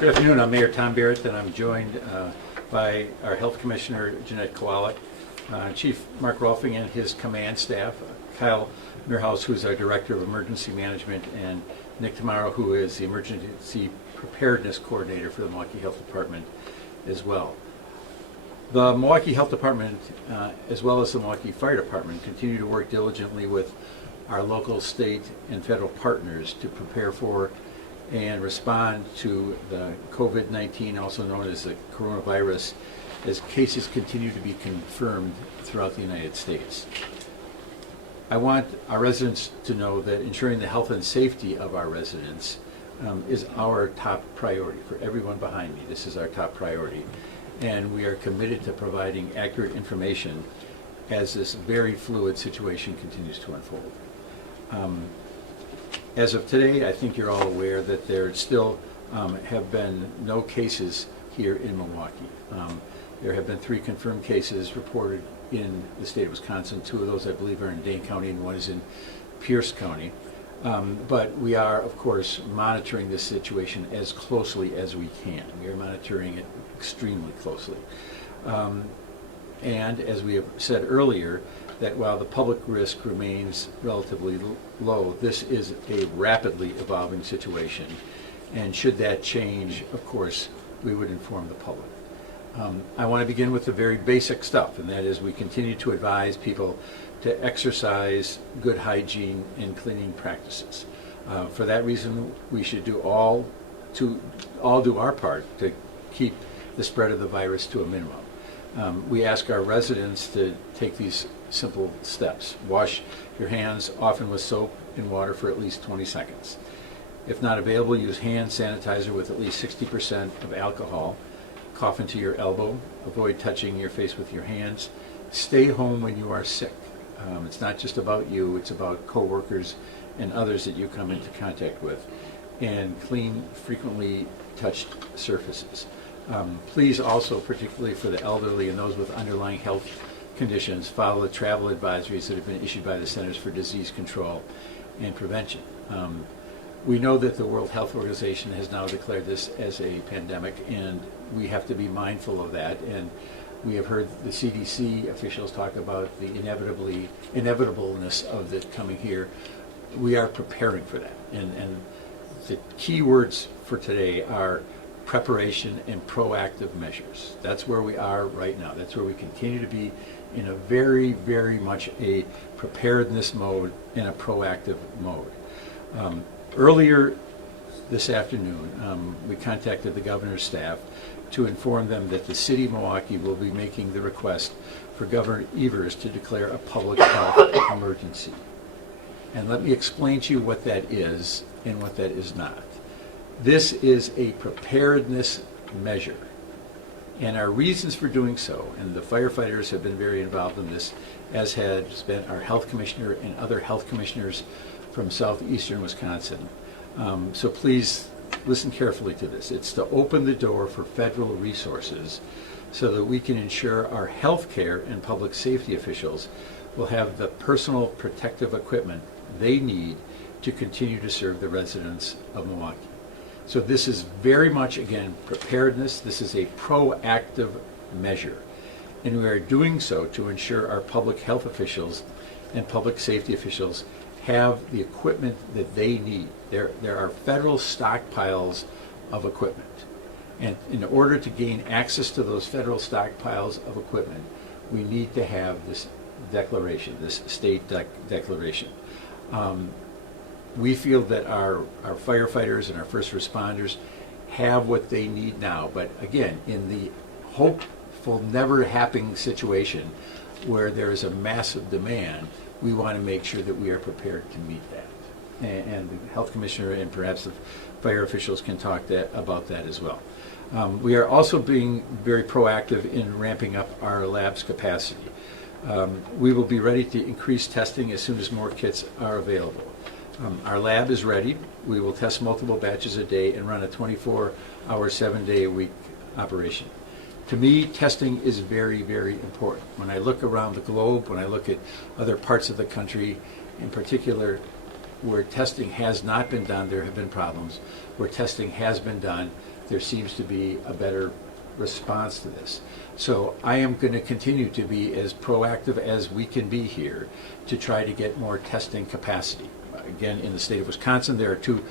Good afternoon. I'm Mayor Tom Barrett, and I'm joined by our Health Commissioner, Jeanette Kowalik, Chief Mark Rolfing and his command staff, Kyle Mearhouse, who's our Director of Emergency Management, and Nick Tamaro, who is the Emergency Preparedness Coordinator for the Milwaukee Health Department as well. The Milwaukee Health Department, as well as the Milwaukee Fire Department, continue to work diligently with our local, state, and federal partners to prepare for and respond to the COVID-19, also known as the coronavirus, as cases continue to be confirmed throughout the United States. I want our residents to know that ensuring the health and safety of our residents is our top priority. For everyone behind me, this is our top priority. And we are committed to providing accurate information as this very fluid situation continues to unfold. As of today, I think you're all aware that there still have been no cases here in Milwaukee. There have been 3 confirmed cases reported in the state of Wisconsin. 2 of those, I believe, are in Dane County and 1 is in Pierce County. But we are, of course, monitoring this situation as closely as we can. We are monitoring it extremely closely. And as we have said earlier, that while the public risk remains relatively low, this is a rapidly evolving situation. And should that change, of course, we would inform the public. I want to begin with the very basic stuff, and that is we continue to advise people to exercise good hygiene and cleaning practices. For that reason, we should all do our part to keep the spread of the virus to a minimum. We ask our residents to take these simple steps. Wash your hands often with soap and water for at least 20 seconds. If not available, use hand sanitizer with at least 60% of alcohol. Cough into your elbow. Avoid touching your face with your hands. Stay home when you are sick. It's not just about you, it's about coworkers and others that you come into contact with. And clean frequently touched surfaces. Please also, particularly for the elderly and those with underlying health conditions, follow the travel advisories that have been issued by the Centers for Disease Control and Prevention. We know that the World Health Organization has now declared this as a pandemic, and we have to be mindful of that. And we have heard the CDC officials talk about the inevitableness of it coming here. We are preparing for that. And the key words for today are preparation and proactive measures. That's where we are right now. That's where we continue to be, in a very, very much a preparedness mode and a proactive mode. Earlier this afternoon, we contacted the governor's staff to inform them that the city of Milwaukee will be making the request for Governor Evers to declare a public health emergency. And let me explain to you what that is and what that is not. This is a preparedness measure. And our reasons for doing so, and the firefighters have been very involved in this, as has been our health commissioner and other health commissioners from southeastern Wisconsin. So please listen carefully to this. It's to open the door for federal resources so that we can ensure our health care and public safety officials will have the personal protective equipment they need to continue to serve the residents of Milwaukee. So this is very much, again, preparedness. This is a proactive measure. And we are doing so to ensure our public health officials and public safety officials have the equipment that they need. There are federal stockpiles of equipment. And in order to gain access to those federal stockpiles of equipment, we need to have this declaration, this state declaration. We feel that our firefighters and our first responders have what they need now. But again, in the hopeful, never happening situation where there is a massive demand, we want to make sure that we are prepared to meet that. And the health commissioner and perhaps the fire officials can talk about that as well. We are also being very proactive in ramping up our lab's capacity. We will be ready to increase testing as soon as more kits are available. Our lab is ready. We will test multiple batches a day and run a 24-hour, 7-day-a-week operation. To me, testing is very, very important. When I look around the globe, when I look at other parts of the country, in particular, where testing has not been done, there have been problems. Where testing has been done, there seems to be a better response to this. So I am going to continue to be as proactive as we can be here to try to get more testing capacity. Again, in the state of Wisconsin, there are two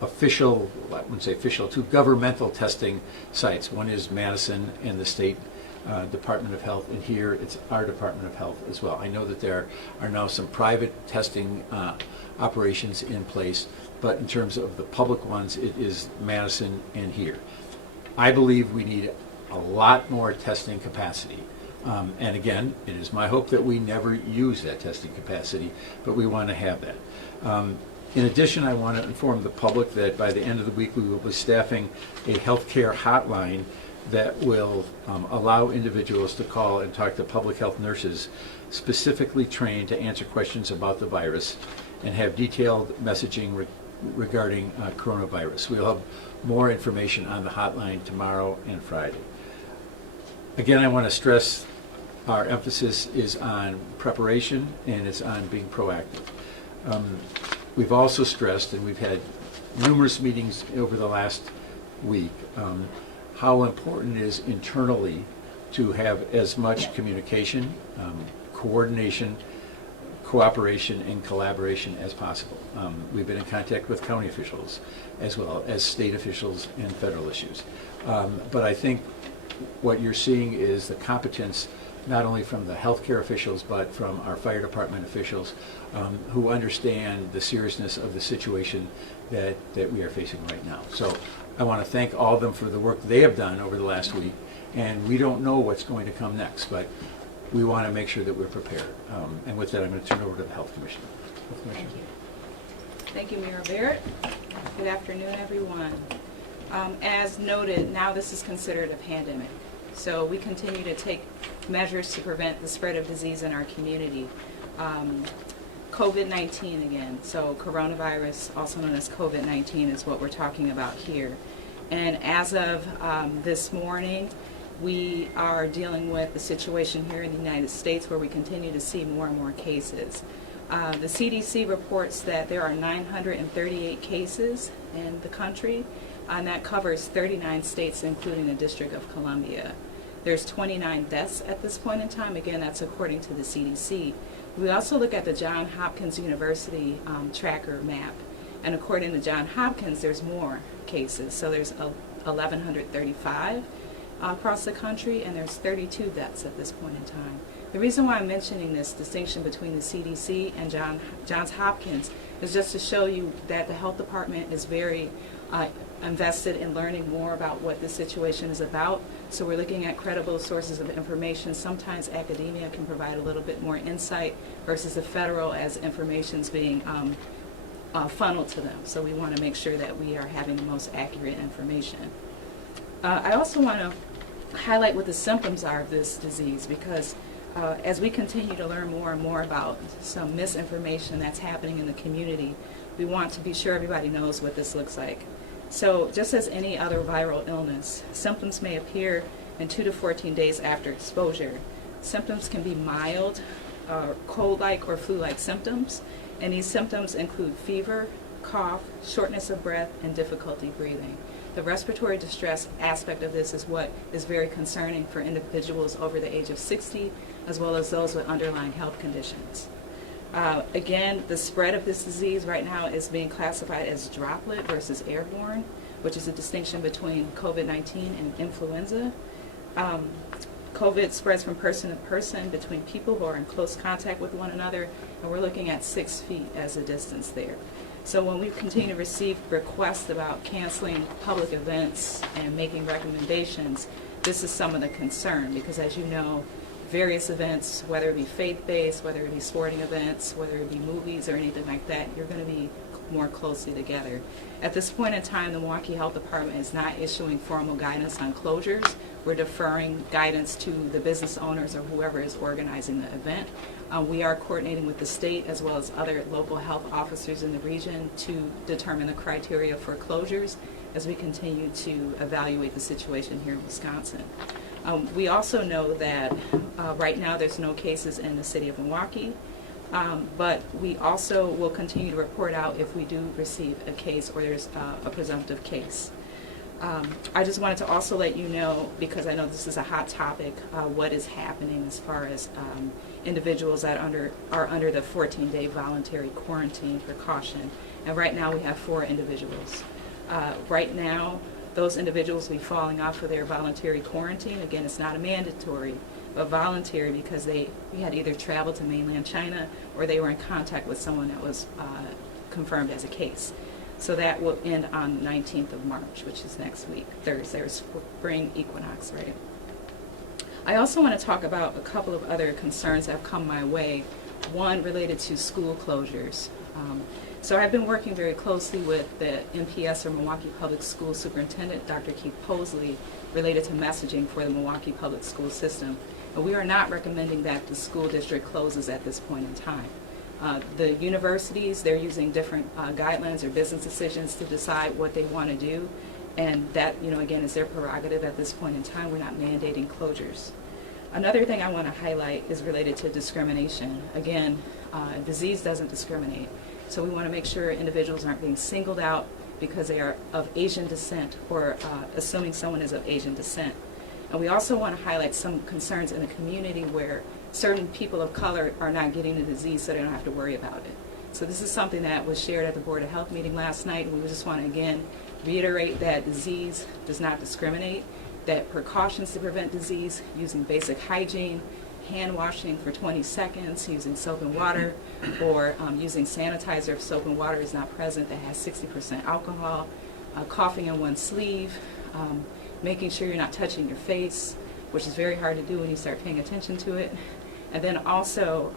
two governmental testing sites. One is Madison and the state Department of Health, and here it's our Department of Health as well. I know that there are now some private testing operations in place, but in terms of the public ones, it is Madison and here. I believe we need a lot more testing capacity. And again, it is my hope that we never use that testing capacity, but we want to have that. In addition, I want to inform the public that by the end of the week, we will be staffing a healthcare hotline that will allow individuals to call and talk to public health nurses specifically trained to answer questions about the virus and have detailed messaging regarding coronavirus. We'll have more information on the hotline tomorrow and Friday. Again, I want to stress our emphasis is on preparation and it's on being proactive. We've also stressed, and we've had numerous meetings over the last week, how important it is internally to have as much communication, coordination, cooperation, and collaboration as possible. We've been in contact with county officials as well as state officials and federal issues. But I think what you're seeing is the competence not only from the healthcare officials but from our fire department officials who understand the seriousness of the situation that we are facing right now. So I want to thank all of them for the work they have done over the last week, and we don't know what's going to come next, but we want to make sure that we're prepared. And with that, I'm going to turn over to the Health Commissioner. Thank you. Thank you, Mayor Barrett. Good afternoon, everyone. As noted, now this is considered a pandemic. So we continue to take measures to prevent the spread of disease in our community. COVID-19 again, so coronavirus, also known as COVID-19, is what we're talking about here. And as of this morning, we are dealing with the situation here in the United States where we continue to see more and more cases. The CDC reports that there are 938 cases in the country, and that covers 39 states, including the District of Columbia. There's 29 deaths at this point in time. Again, that's according to the CDC. We also look at the Johns Hopkins University tracker map, and according to Johns Hopkins, there's more cases. So there's 1,135 across the country, and there's 32 deaths at this point in time. The reason why I'm mentioning this distinction between the CDC and Johns Hopkins is just to show you that the health department is very invested in learning more about what this situation is about. So we're looking at credible sources of information. Sometimes academia can provide a little bit more insight versus the federal as information's being funneled to them. So we want to make sure that we are having the most accurate information. I also want to highlight what the symptoms are of this disease, because as we continue to learn more and more about some misinformation that's happening in the community, we want to be sure everybody knows what this looks like. So just as any other viral illness, symptoms may appear in 2 to 14 days after exposure. Symptoms can be mild, cold-like or flu-like symptoms, and these symptoms include fever, cough, shortness of breath, and difficulty breathing. The respiratory distress aspect of this is what is very concerning for individuals over the age of 60, as well as those with underlying health conditions. Again, the spread of this disease right now is being classified as droplet versus airborne, which is a distinction between COVID-19 and influenza. COVID spreads from person to person between people who are in close contact with one another, and we're looking at 6 feet as a distance there. So when we continue to receive requests about canceling public events and making recommendations, this is some of the concern, because as you know, various events, whether it be faith-based, whether it be sporting events, whether it be movies or anything like that, you're going to be more closely together. At this point in time, the Milwaukee Health Department is not issuing formal guidance on closures. We're deferring guidance to the business owners or whoever is organizing the event. We are coordinating with the state as well as other local health officers in the region to determine the criteria for closures as we continue to evaluate the situation here in Wisconsin. We also know that right now there's no cases in the city of Milwaukee, but we also will continue to report out if we do receive a case or there's a presumptive case. I just wanted to also let you know, because I know this is a hot topic, what is happening as far as individuals that are under the 14-day voluntary quarantine precaution. And right now we have 4 individuals. Right now, those individuals will be falling off of their voluntary quarantine. Again, it's not a mandatory, but voluntary, because we had either traveled to mainland China or they were in contact with someone that was confirmed as a case. So that will end on 19th of March, which is next week, Thursday, or spring equinox, right? I also want to talk about a couple of other concerns that have come my way. One related to school closures. So I've been working very closely with the MPS, or Milwaukee Public School Superintendent, Dr. Keith Posley, related to messaging for the Milwaukee Public School System. And we are not recommending that the school district closes at this point in time. The universities, they're using different guidelines or business decisions to decide what they want to do. And that, again, is their prerogative at this point in time. We're not mandating closures. Another thing I want to highlight is related to discrimination. Again, disease doesn't discriminate. So we want to make sure individuals aren't being singled out because they are of Asian descent, or assuming someone is of Asian descent. And we also want to highlight some concerns in the community where certain people of color are not getting the disease, so they don't have to worry about it. So this is something that was shared at the Board of Health meeting last night, and we just want to again reiterate that disease does not discriminate, that precautions to prevent disease, using basic hygiene, hand washing for 20 seconds, using soap and water, or using sanitizer if soap and water is not present that has 60% alcohol, coughing in one sleeve, making sure you're not touching your face, which is very hard to do when you start paying attention to it. And then also,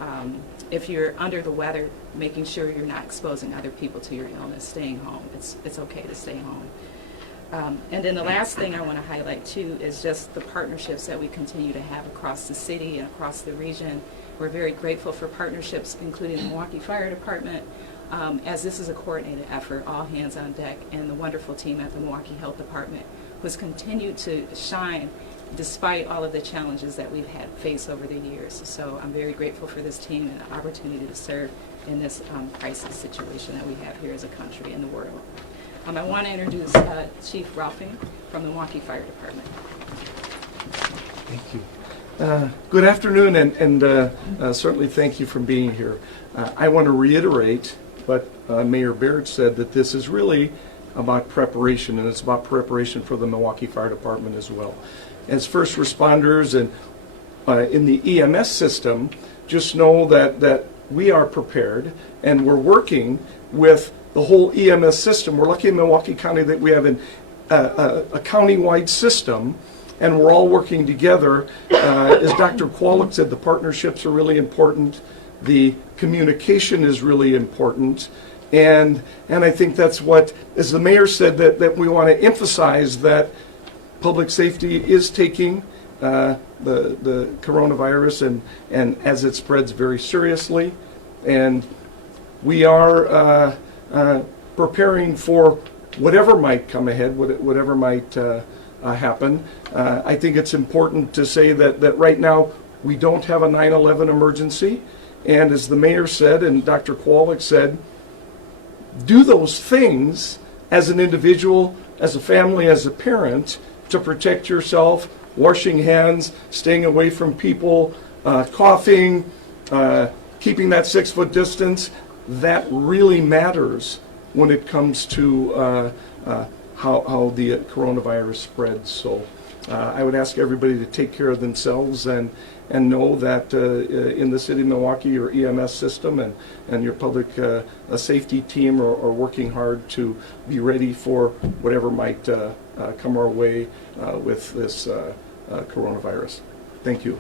if you're under the weather, making sure you're not exposing other people to your illness, staying home. It's okay to stay home. And then the last thing I want to highlight too is just the partnerships that we continue to have across the city and across the region. We're very grateful for partnerships, including the Milwaukee Fire Department, as this is a coordinated effort, all hands on deck, and the wonderful team at the Milwaukee Health Department, who has continued to shine despite all of the challenges that we've had faced over the years. So I'm very grateful for this team and the opportunity to serve in this crisis situation that we have here as a country and the world. I want to introduce Chief Ralphing from the Milwaukee Fire Department. Thank you. Good afternoon, and certainly thank you for being here. I want to reiterate what Mayor Barrett said, that this is really about preparation, and it's about preparation for the Milwaukee Fire Department as well. As first responders and in the EMS system, just know that we are prepared, and we're working with the whole EMS system. We're lucky in Milwaukee County that we have a county-wide system, and we're all working together. As Dr. Kwolek said, the partnerships are really important. The communication is really important. And I think that's what, as the mayor said, that we want to emphasize that public safety is taking the coronavirus and as it spreads very seriously. And we are preparing for whatever might come ahead, whatever might happen. I think it's important to say that right now we don't have a 9/11 emergency. And as the mayor said and Dr. Kwolek said, do those things as an individual, as a family, as a parent, to protect yourself, washing hands, staying away from people, coughing, keeping that 6-foot distance. That really matters when it comes to how the coronavirus spreads. So I would ask everybody to take care of themselves and know that in the city of Milwaukee, your EMS system and your public safety team are working hard to be ready for whatever might come our way with this coronavirus. Thank you.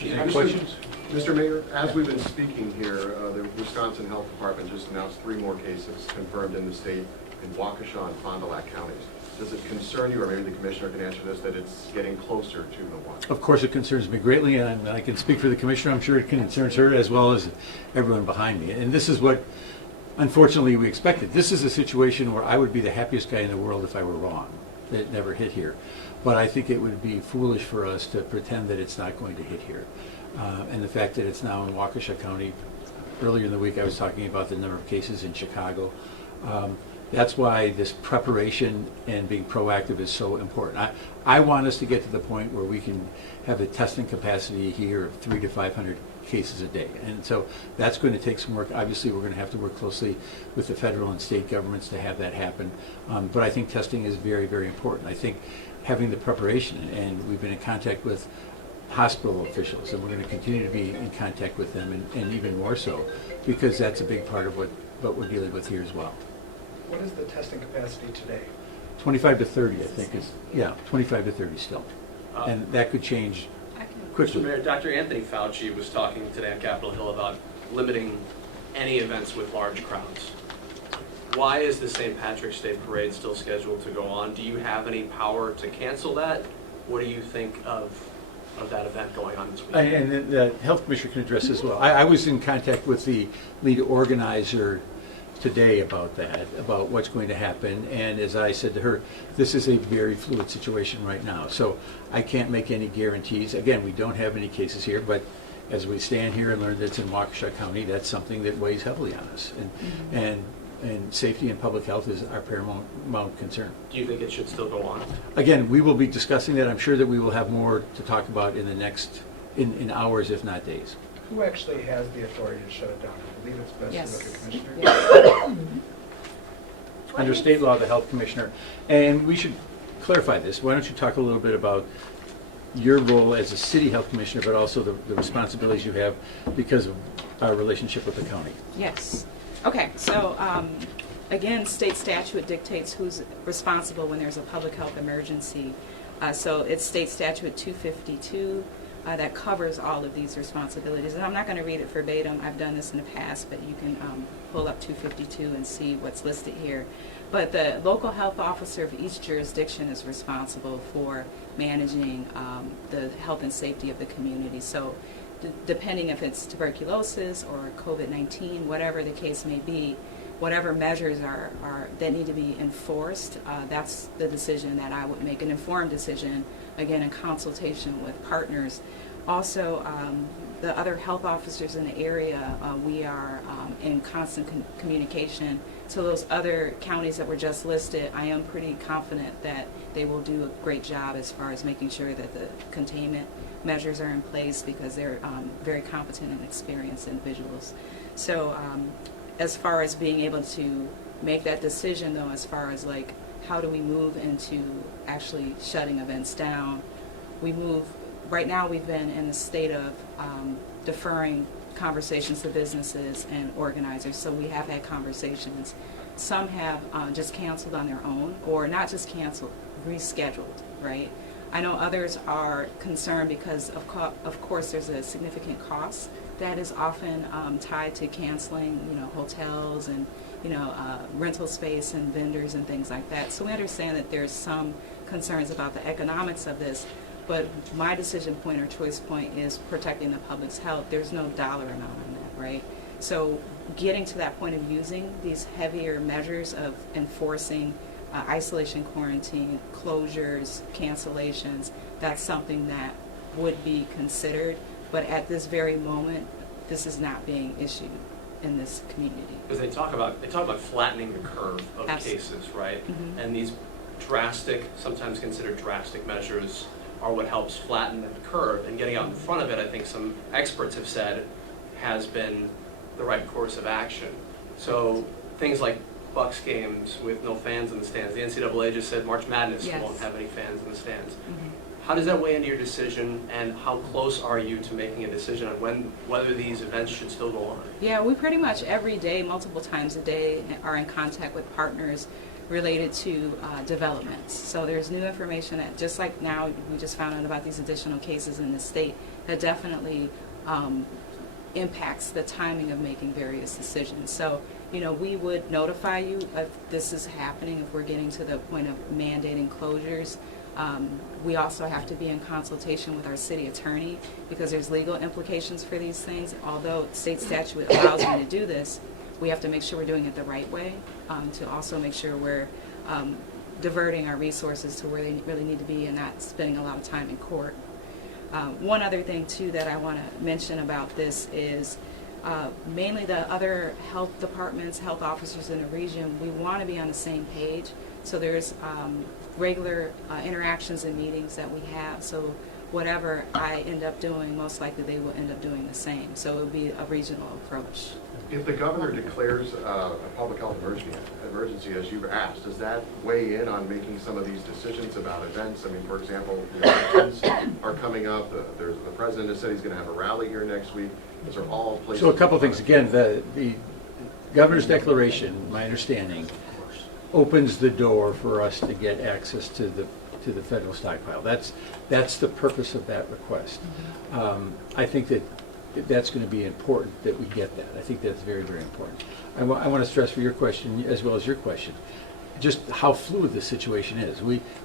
Any questions? Mr. Mayor, as we've been speaking here, the Wisconsin Health Department just announced 3 more cases confirmed in the state in Waukesha and Fond du Lac counties. Does it concern you, or maybe the commissioner can answer this, that it's getting closer to Milwaukee? Of course it concerns me greatly, and I can speak for the commissioner. I'm sure it concerns her as well as everyone behind me. And this is what, unfortunately, we expected. This is a situation where I would be the happiest guy in the world if I were wrong, that it never hit here. But I think it would be foolish for us to pretend that it's not going to hit here. And the fact that it's now in Waukesha County, earlier in the week I was talking about the number of cases in Chicago. That's why this preparation and being proactive is so important. I want us to get to the point where we can have a testing capacity here of 300 to 500 cases a day. And so that's going to take some work. Obviously, we're going to have to work closely with the federal and state governments to have that happen. But I think testing is very, very important. I think having the preparation, and we've been in contact with hospital officials, and we're going to continue to be in contact with them, and even more so, because that's a big part of what we're dealing with here as well. What is the testing capacity today? 25 to 30, I think is, yeah, 25 to 30 still. And that could change Mr. quickly. Mayor, Dr. Anthony Fauci was talking today on Capitol Hill about limiting any events with large crowds. Why is the St. Patrick's Day Parade still scheduled to go on? Do you have any power to cancel that? What do you think of that event going on this weekend? And the health commissioner can address as well. I was in contact with the lead organizer today about that, about what's going to happen. And as I said to her, this is a very fluid situation right now. So I can't make any guarantees. Again, we don't have any cases here, but as we stand here and learn that it's in Waukesha County, that's something that weighs heavily on us. And safety and public health is our paramount concern. Do you think it should still go on? Again, we will be discussing that. I'm sure that we will have more to talk about in the next, in hours, if not days. Who actually has the authority to shut it down? I believe it's best Yes. to look at Commissioner. Yes. Under state law, the health commissioner. And we should clarify this. Why don't you talk a little bit about your role as a city health commissioner, but also the responsibilities you have because of our relationship with the county. Yes. Okay, so again, state statute dictates who's responsible when there's a public health emergency. So it's state statute 252 that covers all of these responsibilities. And I'm not going to read it verbatim. I've done this in the past, but you can pull up 252 and see what's listed here. But the local health officer of each jurisdiction is responsible for managing the health and safety of the community. So depending if it's tuberculosis or COVID-19, whatever the case may be, whatever measures are that need to be enforced, that's the decision that I would make, an informed decision, again, in consultation with partners. Also, the other health officers in the area, we are in constant communication. So those other counties that were just listed, I am pretty confident that they will do a great job as far as making sure that the containment measures are in place, because they're very competent and experienced individuals. So as far as being able to make that decision, though, as far as like how do we move into actually shutting events down, right now we've been in the state of deferring conversations to businesses and organizers. So we have had conversations. Some have just canceled on their own, or not just canceled, rescheduled, right? I know others are concerned because of course there's a significant cost that is often tied to canceling, hotels and rental space and vendors and things like that. So we understand that there's some concerns about the economics of this, but my decision point or choice point is protecting the public's health. There's no dollar amount on that, right? So getting to that point of using these heavier measures of enforcing isolation, quarantine, closures, cancellations, that's something that would be considered. But at this very moment, this is not being issued in this community. Because they talk about flattening the curve of cases, right? Mm-hmm. And these drastic, sometimes considered drastic measures are what helps flatten that curve. And getting out in front of it, I think some experts have said, has been the right course of action. So things like Bucks games with no fans in the stands. The NCAA just said March Madness won't have any fans in the stands. Mm-hmm. How does that weigh into your decision, and how close are you to making a decision on whether these events should still go on? Yeah, we pretty much every day, multiple times a day, are in contact with partners related to developments. So there's new information that, just like now, we just found out about these additional cases in the state, that definitely impacts the timing of making various decisions. So, we would notify you if this is happening, if we're getting to the point of mandating closures. We also have to be in consultation with our city attorney, because there's legal implications for these things. Although state statute allows me to do this, we have to make sure we're doing it the right way, to also make sure we're diverting our resources to where they really need to be and not spending a lot of time in court. One other thing, too, that I want to mention about this is mainly the other health departments, health officers in the region, we want to be on the same page. So there's regular interactions and meetings that we have. So whatever I end up doing, most likely they will end up doing the same. So it will be a regional approach. If the governor declares a public health emergency, as you've asked, does that weigh in on making some of these decisions about events? I mean, for example, the elections are coming up. The president has said he's going to have a rally here next week. Those are all places. So a couple things. Again, the governor's declaration, my understanding, opens the door for us to get access to the federal stockpile. That's the purpose of that request. I think that's going to be important that we get that. I think that's very, very important. I want to stress for your question as well as your question, just how fluid the situation is.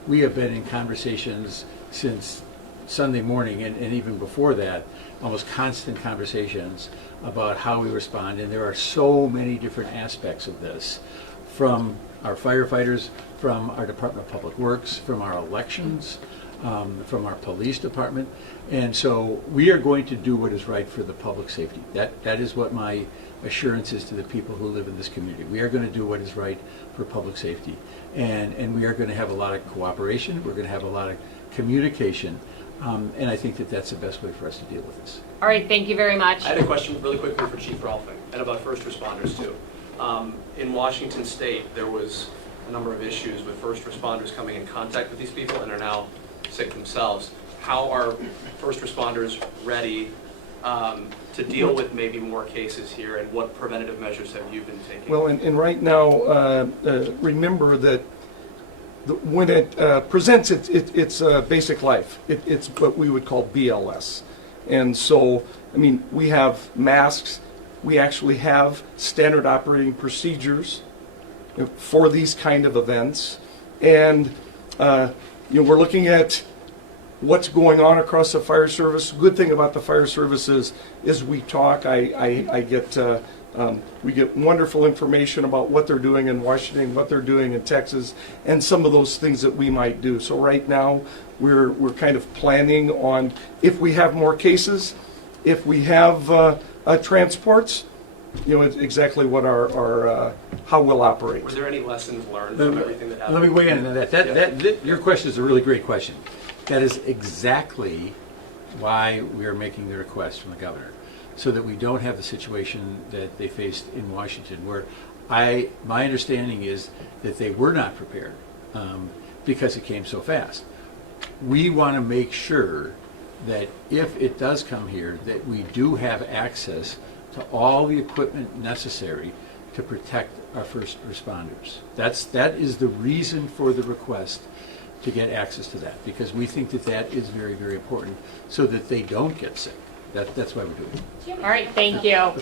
We have been in conversations since Sunday morning and even before that, almost constant conversations about how we respond, and there are so many different aspects of this, from our firefighters, from our Department of Public Works, from our elections, from our police department. And so we are going to do what is right for the public safety. That is what my assurance is to the people who live in this community. We are going to do what is right for public safety. And we are going to have a lot of cooperation. We're going to have a lot of communication. And I think that that's the best way for us to deal with this. All right, thank you very much. I had a question really quickly for Chief Rolfing and about first responders too. In Washington State, there was a number of issues with first responders coming in contact with these people and are now sick themselves. How are first responders ready to deal with maybe more cases here, and what preventative measures have you been taking? Well, and right now, remember that when it presents its basic life, it's what we would call BLS. And so, I mean, we have masks. We actually have standard operating procedures for these kind of events. And, we're looking at what's going on across the fire service. Good thing about the fire service is we talk. We get wonderful information about what they're doing in Washington, what they're doing in Texas, and some of those things that we might do. So right now, we're kind of planning on if we have more cases, if we have transports, it's exactly what our how we'll operate. Were there any lessons learned from everything that happened? Let me weigh in on that. Your question is a really great question. That is exactly why we are making the request from the governor, so that we don't have the situation that they faced in Washington, where my understanding is that they were not prepared because it came so fast. We want to make sure that if it does come here, that we do have access to all the equipment necessary to protect our first responders. That is the reason for the request, to get access to that, because we think that is very, very important, so that they don't get sick. That's why we're doing it. All right, thank you.